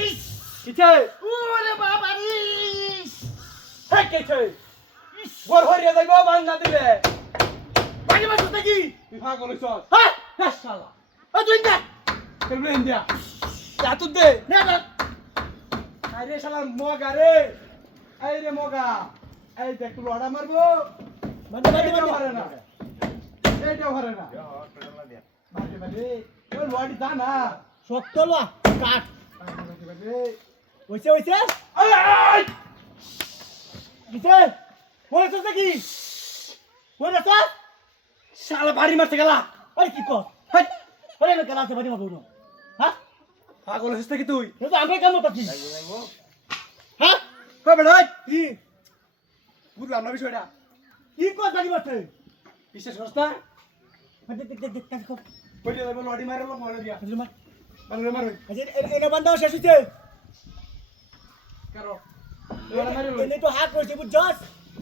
ইস কিছে ওরে বাবা রে হে কিছে বড় হরিয়া যাইব বাংলা দিলে বাড়ি বাসু নাকি তুই পাগল হইছস হ্যাঁ হে শালা ও তুই না কেমনে ইন্ডিয়া যা তুই দে না না আরে শালা মগা রে এই রে মগা এই দেখ তুই লড়া মারবো মানে এইটাও পারে না এইটাও পারে না বাজে বাজে ও লড়ি দা না শক্ত লো কাট বাজে বাজে হইছে হইছে আই কিছে ওরে তো নাকি ওরে তো শালা বাড়ি মারতে গেলা আরে কি কর হাই ওরে না গেলা আছে বাড়ি মারবো না হ্যাঁ পাগল হইছিস কি তুই এ তো আমরা কেমন পাচ্ছি হ্যাঁ কই বেড়া কি বুঝলাম না বিষয়টা কি কর বাড়ি মারতে বিশেষ করস্তা দেখ দেখ দেখ দেখ কাজ কর কইলে যাবো লড়ি মারে লোক মারে দিয়া বুঝলি মার মারে মারে এটা বান্দাও শেষ হইছে কারো লড়া মারে লই এনে তো হাত করছে বুঝছস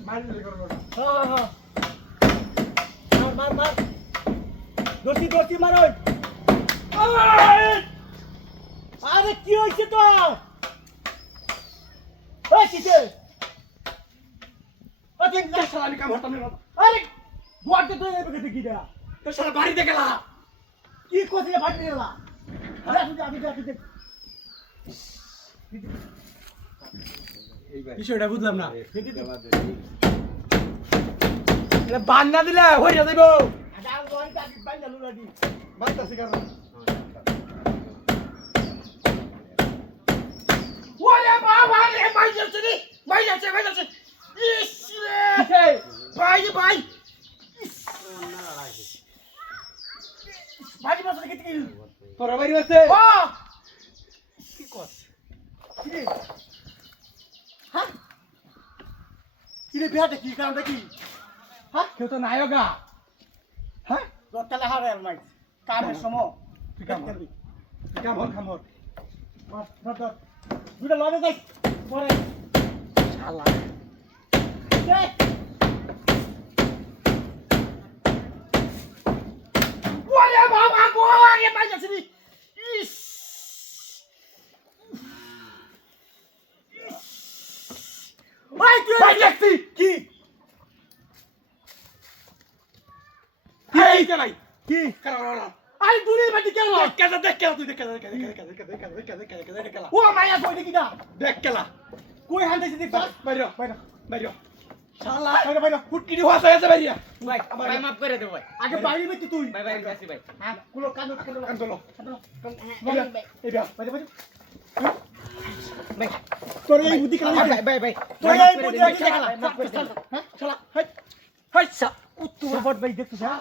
মারি লই করো হ্যাঁ হ্যাঁ মার মার মার দোস্তি দোস্তি মার ওই আরে কি হইছে তো ওই কিছে ও দেখ তা শালা আমি কাম হতাম না আরে দুয়ারতে তো এবে গেছে কি দা তো শালা বাড়িতে গেলা কি কোথায় ভাটি গেলা আরে আমি দেখ বিষয়টা বুঝলাম না এটা বান্না দিলে হইয়া যাইবো আরে ওই দাদি বাইন্দা লুলা দি বান্তাছি কারণ ওরে বাবা রে ভাই যাচ্ছে রে ভাই যাচ্ছে ইস রে ভাই ভাই ভাই মাছ রেখে কি তোরা বাড়ি আছে ও কি কর কি রে হ্যাঁ কি রে বিয়াটা কি কারণটা কি হ্যাঁ কেউ তো নায়গা হ্যাঁ রত্তালে হারে মাই কামের সময় তুই কাম করবি কাম হল কাম হল ধর দুটা লবে যাই পরে শালা দেখ ওরে বাবা গো আরে ভাই যাচ্ছে রে ইস ভাই তুই ভাই দেখছি কি এই কে ভাই কি কারণ আরে দূরে বাড়ি কেন দেখ কেলা তুই দেখ কেলা ও মায়া কই দেখি না দেখ কেলা কই হান্দাইছে দেখ বাইরে বাইরে বাইরে শালা বাইরে বাইরে ফুটকিনি হওয়া হয়েছে বাইরে ভাই ভাই মাফ করে দে ভাই আগে বাইরে বেতে তুই ভাই ভাই কাছে ভাই হ্যাঁ কুলো কান্দো কান্দলো বাইরে এই বিয়া বাইরে ভাই তোর এই বুদ্ধি কানে ভাই ভাই তোর এই বুদ্ধি কানে মাফ করে দে হ্যাঁ চলা হাই হাই সা উত্তর বট ভাই দেখছিস হ্যাঁ